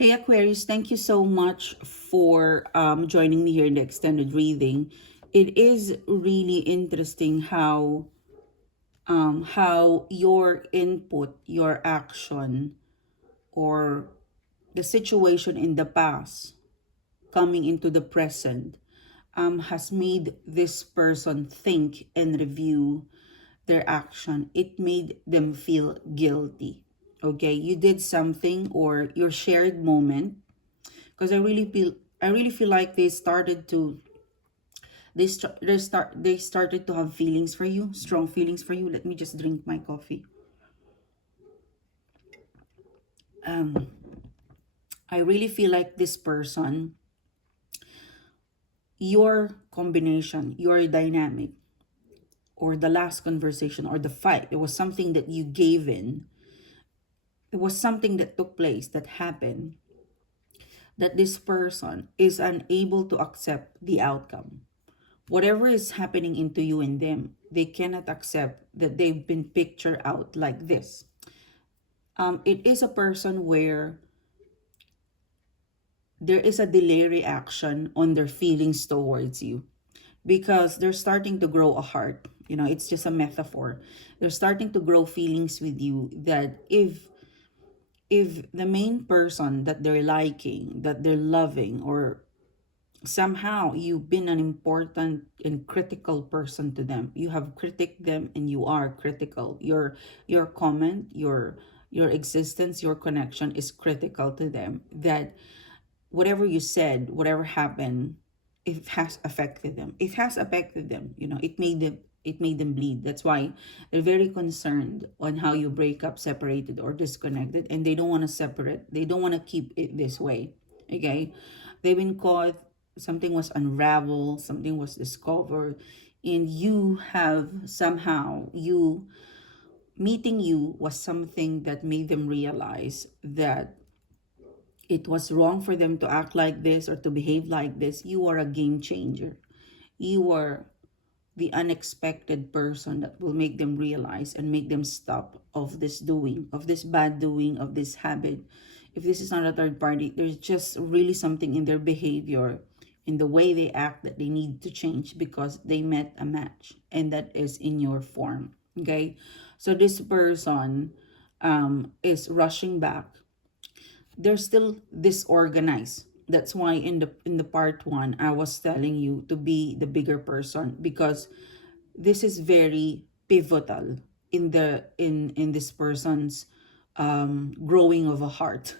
Hey Aquarius, thank you so much for joining me here in the extended reading. It is really interesting how your input, your action, or the situation in the past coming into the present has made this person think and review their action. It made them feel guilty. Okay, you did something or your shared moment, because I really feel like they started to have feelings for you, strong feelings for you. Let me just drink my coffee. um I really feel like this person, your combination, your dynamic, or the last conversation or the fight, it was something that you gave in. It was something that took place, that happened, that this person is unable to accept the outcome. Whatever is happening into you and them, they cannot accept that they've been pictured out like this. It is a person where there is a delay reaction on their feelings towards you, because they're starting to grow a heart. It's just a metaphor. They're starting to grow feelings with you, that if the main person that they're liking, that they're loving, or somehow you've been an important and critical person to them, you have critiqued them and you are critical, your comment, your existence, your connection is critical to them, that whatever you said, whatever happened, it has affected them. It has affected them. It made them bleed. That's why they're very concerned on how you break up, separated, or disconnected, and they don't want to separate. They don't want to keep it this way. Okay, they've been caught. Something was unraveled. Something was discovered, and you have somehow you meeting you was something that made them realize that it was wrong for them to act like this or to behave like this. You are a game changer. You are the unexpected person that will make them realize and make them stop of this doing, of this bad doing, of this habit. If this is not a third party, there's just really something in their behavior, in the way they act, that they need to change, because they met a match, and that is in your form. Okay, so this person is rushing back. They're still disorganized. That's why in the part one, I was telling you to be the bigger person, because this is very pivotal in this person's growing of a heart.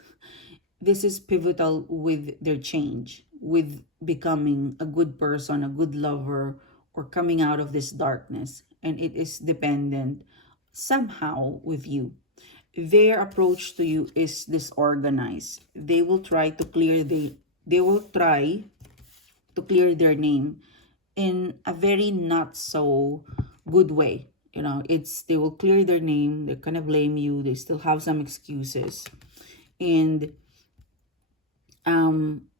This is pivotal with their change, with becoming a good person, a good lover, or coming out of this darkness, and it is dependent somehow with you. Their approach to you is disorganized. They will try to clear their name in a very not so good way. They will clear their name, they're gonna blame you, they still have some excuses. And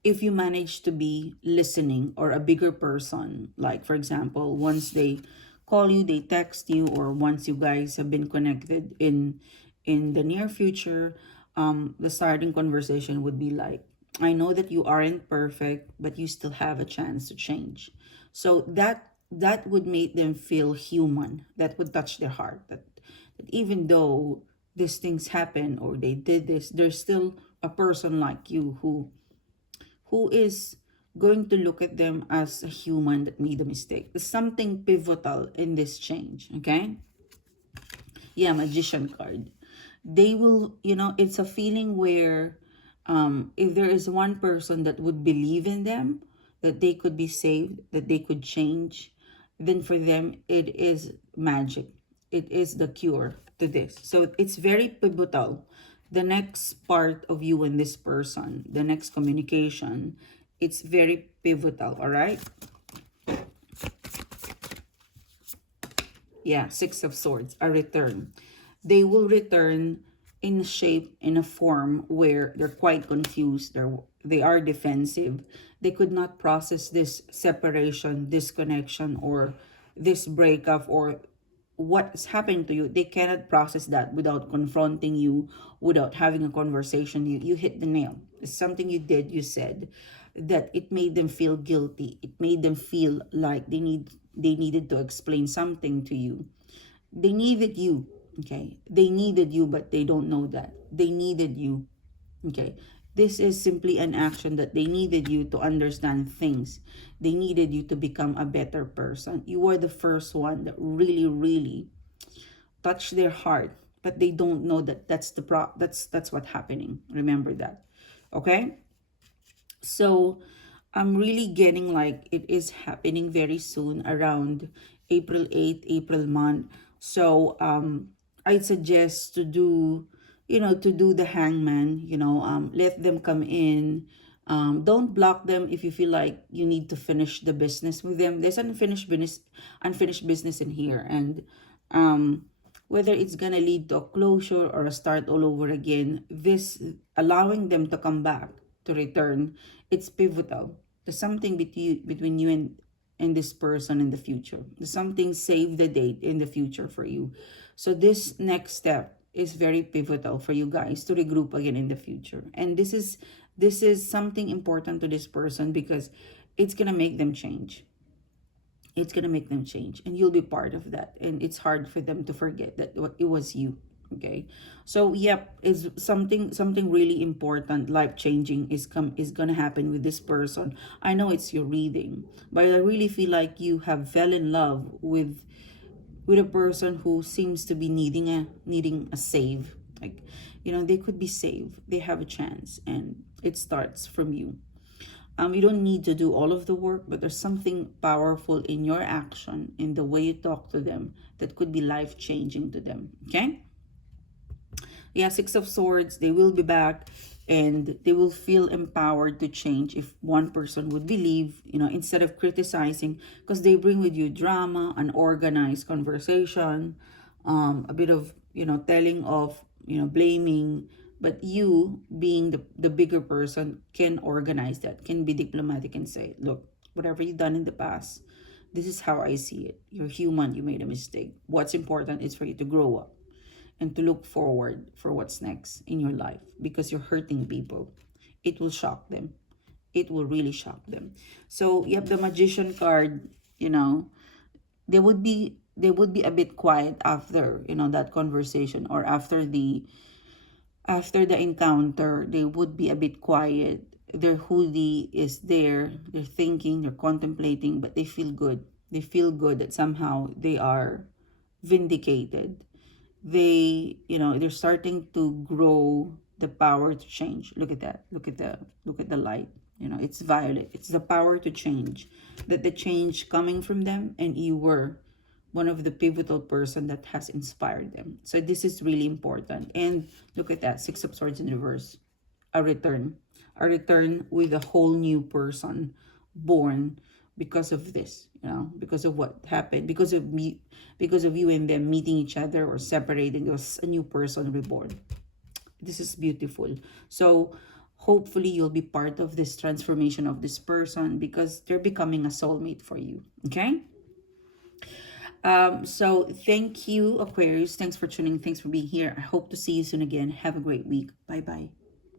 if you manage to be listening, or a bigger person, like for example, once they call you, they text you, or once you guys have been connected in the near future, the starting conversation would be like, I know that you aren't perfect, but you still have a chance to change. So that would make them feel human. That would touch their heart, that even though these things happen or they did this, there's still a person like you who is going to look at them as a human that made a mistake. There's something pivotal in this change. Okay, yeah, magician card. They will, it's a feeling where if there is one person that would believe in them, that they could be saved, that they could change, then for them it is magic. It is the cure to this. So it's very pivotal. The next part of you and this person, the next communication, it's very pivotal. All right. Yeah, Six of Swords, a return. They will return in a shape, in a form where they're quite confused. They are defensive. They could not process this separation, disconnection, or this breakup, or what's happened to you, they cannot process that without confronting you, without having a conversation. You hit the nail. It's something you did, you said, that it made them feel guilty. It made them feel like they needed to explain something to you. They needed you, okay? They needed you, but they don't know that. They needed you, okay? This is simply an action that they needed you to understand things. They needed you to become a better person. You were the first one that really, really touched their heart, but they don't know that that's what's happening. Remember that, okay? So I'm really getting like it is happening very soon around April 8th, April month. So I'd suggest to do, to do the hangman, let them come in. Don't block them if you feel like you need to finish the business with them. There's unfinished business in here. And whether it's gonna lead to a closure or a start all over again, this allowing them to come back, to return, it's pivotal. There's something between you and this person in the future. There's something save the date in the future for you. So this next step is very pivotal for you guys to regroup again in the future. And this is something important to this person because it's gonna make them change. It's gonna make them change, and you'll be part of that. And it's hard for them to forget that it was you. Okay, so yep, it's something really important, life changing is gonna happen with this person. I know it's your reading, but I really feel like you have fell in love with a person who seems to be needing a save. Like, they could be saved, they have a chance, and it starts from you. You don't need to do all of the work, but there's something powerful in your action, in the way you talk to them, that could be life changing to them. Okay, yeah, Six of Swords, they will be back, and they will feel empowered to change if one person would believe, instead of criticizing, because they bring with you drama, an organized conversation, a bit of, telling of, blaming. But you, being the bigger person, can organize that, can be diplomatic and say, look, whatever you've done in the past, this is how I see it. You're human, you made a mistake. What's important is for you to grow up and to look forward for what's next in your life, because you're hurting people. It will shock them. It will really shock them. So you have the Magician card. They would be a bit quiet after, that conversation, or after the encounter. They would be a bit quiet. Their hoodie is there. They're thinking, they're contemplating, but they feel good. They feel good that somehow they are vindicated. They're starting to grow the power to change. Look at that. Look at the light. It's violet. It's the power to change. That the change coming from them, and you were one of the pivotal person that has inspired them. So this is really important. And look at that, Six of Swords in reverse. A return. A return with a whole new person born because of this, because of what happened, because of me, because of you and them meeting each other or separating. There was a new person reborn. This is beautiful. So hopefully you'll be part of this transformation of this person, because they're becoming a soulmate for you. Okay, so thank you, Aquarius. Thanks for tuning. Thanks for being here. I hope to see you soon again. Have a great week. Bye bye.